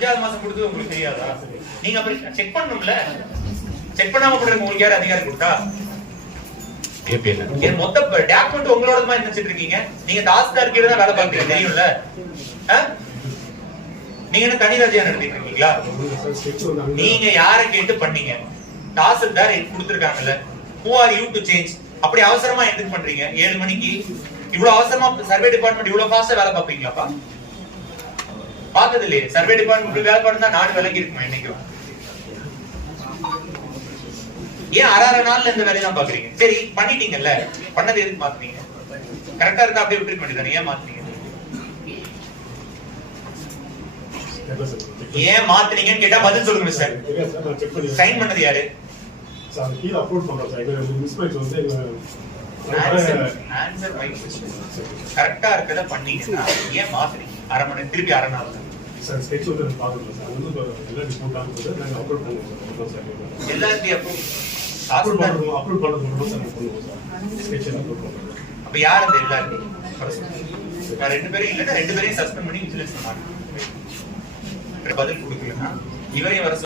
அஞ்சாவது மாசம் கொடுத்தது உங்களுக்கு தெரியாதா? நீங்க அப்புறம் செக் பண்ணணும்ல. செக் பண்ணாம கூட உங்களுக்கு யார் அதிகாரம் கொடுத்தா? மொத்த டாக்குமெண்ட் உங்களோட மாதிரி நினைச்சிட்டு இருக்கீங்க. நீங்க தாசில்தார் கீழ தான் வேலை பார்க்கறீங்க. தெரியும்ல? நீங்க என்ன தனி ராஜ்யம் நடத்திட்டு இருக்கீங்களா? நீங்க யாரை கேட்டு பண்ணீங்க? Tahsildar கொடுத்துருக்காங்கல்ல. Who are you to change அப்படி அவசரமா எதுக்கு பண்றீங்க? ஏழு மணிக்கு இவ்வளவு அவசரமா சர்வே டிபார்ட்மெண்ட் இவ்வளவு ஃபாஸ்டா வேலை பார்ப்பீங்களாப்பா? பார்த்தது இல்லையே சர்வே டிபார்ட்மெண்ட் இப்படி வேலை பார்த்தா நாடு விலகி இருக்குமா என்னைக்கும் ஏன் அரை அரை நாள்ல இந்த வேலையை தான் பாக்குறீங்க சரி பண்ணிட்டீங்கல்ல. பண்ணது எதுக்கு மாத்துறீங்க கரெக்டா இருந்தா அப்படியே விட்டுருக்க வேண்டியதானே ஏன் மாத்துறீங்க ஏன் மாத்துறீங்கன்னு கேட்டா பதில் சொல்லுங்க சார் சைன் பண்ணது யாரு? சார் கீழ அப்லோட் பண்றோம் சார் எங்க இன்ஸ்பெக்டர் வந்து ஆன்சர் ஆன்சர் கரெக்டா இருக்கத பண்ணீங்கன்னா ஏன் மாத்துறீங்க அரை மணி திருப்பி அரை நாள். தான். சார் ஸ்கெட்ச் வந்து பார்க்கணும் சார் வந்து எல்லா டிஸ்கவுண்ட் ஆகும்போது நாங்கள் அப்லோட் பண்ணுவோம் சார் அப்போ அப்லோட் பண்ணுவோம் அப்லோட் பண்ணது மட்டும் சார் பண்ணுவோம் சார் ஸ்கெட்ச் அப்லோட் பண்ணுவோம் அப்ப யார் அந்த எல்லாரும்? நான் ரெண்டு பேரும் இல்லைன்னா ரெண்டு பேரையும் சஸ்பெண்ட் பண்ணி பண்ணாங்க பதில் கொடுக்கலன்னா இவரையும் வர